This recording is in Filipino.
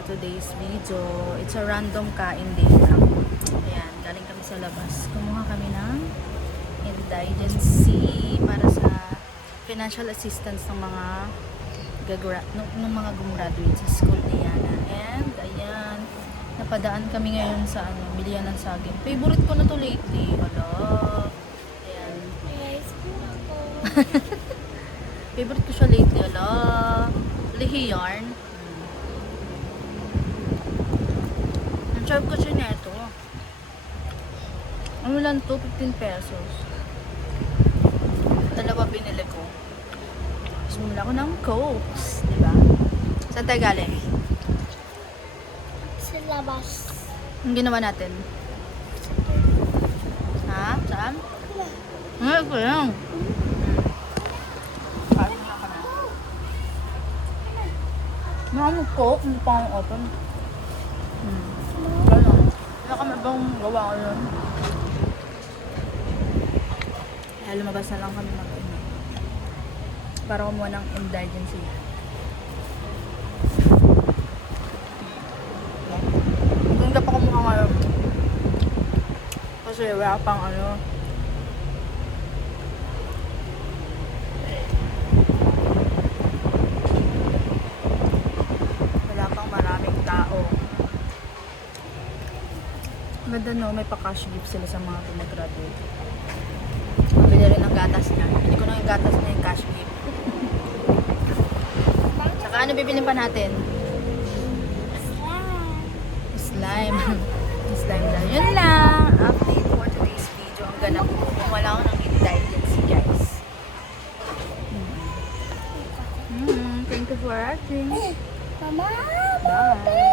for today's video. It's a random kain day lang. Ayan, galing kami sa labas. Kumuha kami ng indigency para sa financial assistance ng mga ng mga gumraduate sa school ni Yana. And ayan, napadaan kami ngayon sa bilihan ng saging. Favorite ko na to lately. Hala. Ayan. Favorite ko siya lately. Hala. Lihi yarn. Ang charge ko siya neto. Ano lang to? 15 pesos. Dalawa binili ko. Sumula ko ng Cokes. Diba? Saan tayo galing? Sa labas. Ang ginawa natin? Ha? Saan? Ngayon ko lang. Kain na kami. Ano Coke? Hindi pa akong open. Wala. Wala kami bang gawa ko yun? Kaya lumabas na lang kami mag-ina. Para kumuha ng indigency. Ganda pa kumuha ngayon. Kasi wala pang wala pang maraming tao. Ganda no, may pa-cash gift sila sa mga pinag-graduate. Mabili rin ng gatas niya. Hindi ko na yung gatas na yung cash gift. Saka ano bibilin pa natin? Slime. Slime lang. Yun lang. Update for today's video. Ang ganap ko. Kung wala ko ng indigency, guys. Thank you for watching. Mama! Bye.